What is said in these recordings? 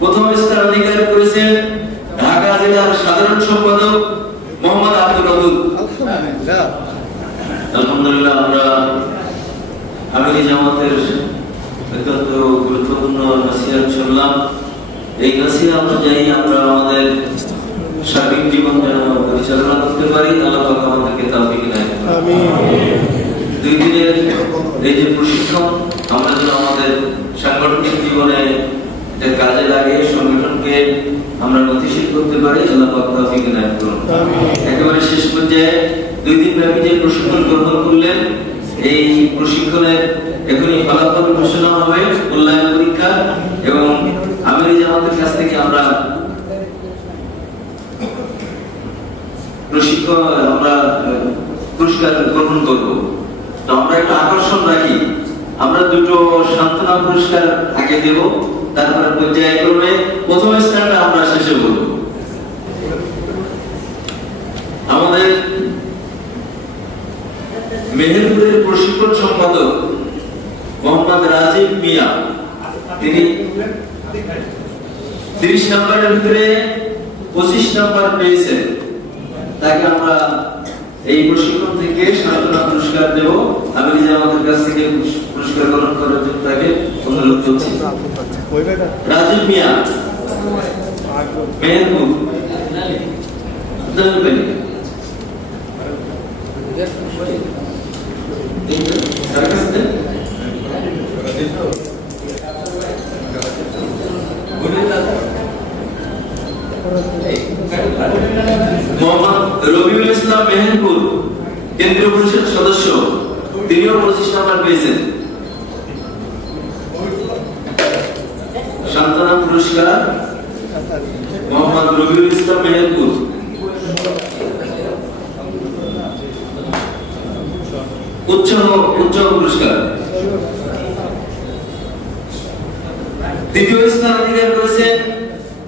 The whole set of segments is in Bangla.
প্রথম স্থান অধিকার করেছেন ঢাকা জেলার সাধারণ সম্পাদক মোহাম্মদ আব্দুল আলহামদুলিল্লাহ, আমরা জামাতের অত্যন্ত গুরুত্বপূর্ণ নসিহত শুনলাম। এই নসিহত অনুযায়ী আমরা আমাদের সার্বিক জীবন যেন পরিচালনা করতে পারি, আল্লাহ আমাদেরকে তাওফিক দেয় দুই দিনের এই যে প্রশিক্ষণ, আমরা যেন আমাদের সাংগঠনিক জীবনে কাজে লাগে সংগঠনকে আমরা গতিশীল করতে পারি আল্লাহ পাক দান করুন। একেবারে শেষ পর্যায়ে দুই দিন ব্যাপী যে প্রশিক্ষণ গ্রহণ করলেন এই প্রশিক্ষণের এখনই ফলাফল ঘোষণা হবে মূল্যায়ন পরীক্ষা এবং আমির জামাতের কাছ থেকে আমরা প্রশিক্ষণ আমরা পুরস্কার গ্রহণ করব। তো আমরা একটা আকর্ষণ রাখি। আমরা দুটো সান্ত্বনা পুরস্কার আগে দেব, তারপরে পর্যায়ক্রমে প্রথম স্থানটা আমরা শেষে বলব। আমাদের মেহেরপুরের প্রশিক্ষণ সম্পাদক মোহাম্মদ রাজীব মিয়া, তিনি তিরিশ নম্বরের ভিতরে পঁচিশ নম্বর পেয়েছেন। তাকে আমরা এই প্রশিক্ষণ থেকে সান্ত্বনা পুরস্কার দেব। আমি নিজে আমাদের কাছ থেকে পুরস্কার গ্রহণ করার জন্য তাকে অনুরোধ করছি। রাজীব মিয়া। মোহাম্মদ রবিউল ইসলাম মেহেরপুর। কেন্দ্রীয় পরিষদ সদস্য, তিনিও পঁচিশ নাম্বার পেয়েছেন। সান্ত্বনা পুরস্কার, মোহাম্মদ রবিউল ইসলাম মেহেরপুর। উৎসাহ উৎসাহ পুরস্কার। দ্বিতীয় স্থান অধিকার করেছেন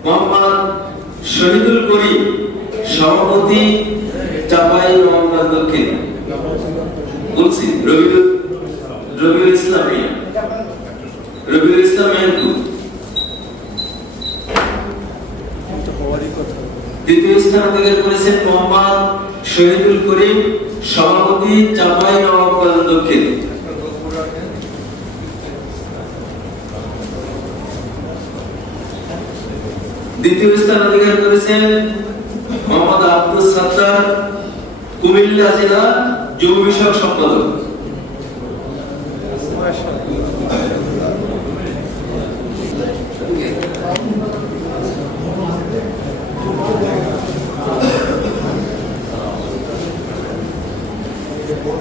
মোহাম্মদ শহীদুল করিম, সভাপতি চাপাই বলছি, রবিউল ইসলাম রবিউল ইসলাম দ্বিতীয় স্থান অধিকার করেছেন মোহাম্মদ শহীদুল করিম, সভাপতি চাপাই নবাবগঞ্জ দক্ষিণ। দ্বিতীয় স্থান অধিকার করেছেন মোহাম্মদ আব্দুল সত্তার, কুমিল্লা জেলা যুব বিষয়ক সম্পাদক।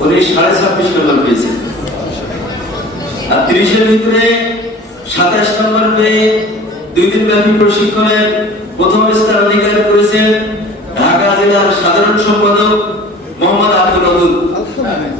উনি সাড়ে ছাব্বিশ নম্বর পেয়েছেন। আর তিরিশের ভিতরে সাতাশ নম্বর পেয়ে দুই দিন প্রশিক্ষণের প্রথম স্থান অধিকার করেছেন ঢাকা জেলার সাধারণ সম্পাদক মোহাম্মদ আব্দুল আদুল আলহামদুলিল্লাহ কই কই কই